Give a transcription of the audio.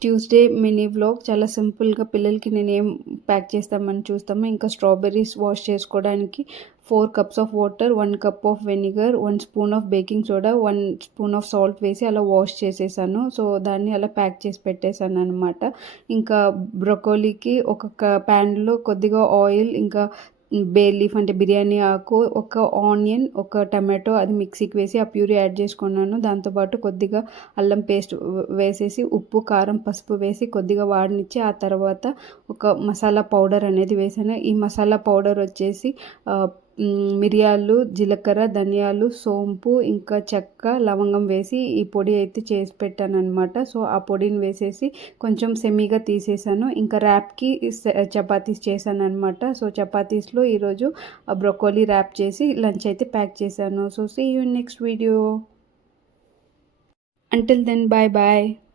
Tuesday mini vlog చాలా సింపుల్గా పిల్లలకి నేను ఏం ప్యాక్ చేస్తామని చూస్తాము. ఇంకా స్ట్రాబెర్రీస్ వాష్ చేసుకోవడానికి 4 cups of water, 1 cup of vinegar, 1 spoon of baking soda, 1 spoon of salt వేసి అలా వాష్ చేసేసాను. సో దాన్ని అలా ప్యాక్ చేసి పెట్టేశాను అనమాట. ఇంకా బ్రొకోలీకి ఒక ప్యాన్లో కొద్దిగా ఆయిల్, ఇంకా బే లీఫ్ అంటే బిర్యానీ ఆకు, ఒక ఆనియన్, ఒక టమాటో అది మిక్సీకి వేసి ఆ ప్యూరీ యాడ్ చేసుకున్నాను. దాంతోపాటు కొద్దిగా అల్లం పేస్ట్ వేసేసి ఉప్పు, కారం, పసుపు వేసి కొద్దిగా వాడనిచ్చి ఆ తర్వాత ఒక మసాలా పౌడర్ అనేది వేసాను. ఈ మసాలా పౌడర్ వచ్చేసి మిరియాలు, జీలకర్ర, ధనియాలు, సోంపు, ఇంకా చెక్క, లవంగం వేసి ఈ పొడి అయితే చేసి పెట్టాను అనమాట. సో ఆ పొడిని వేసేసి కొంచెం సెమీగా తీసేసాను. ఇంకా ర్యాప్కి చపాతీస్ చేశాను అనమాట. సో చపాతీస్లో ఈరోజు బ్రొకోలీ ర్యాప్ చేసి లంచ్ అయితే ప్యాక్ చేశాను. So see you next video. Until then, bye bye.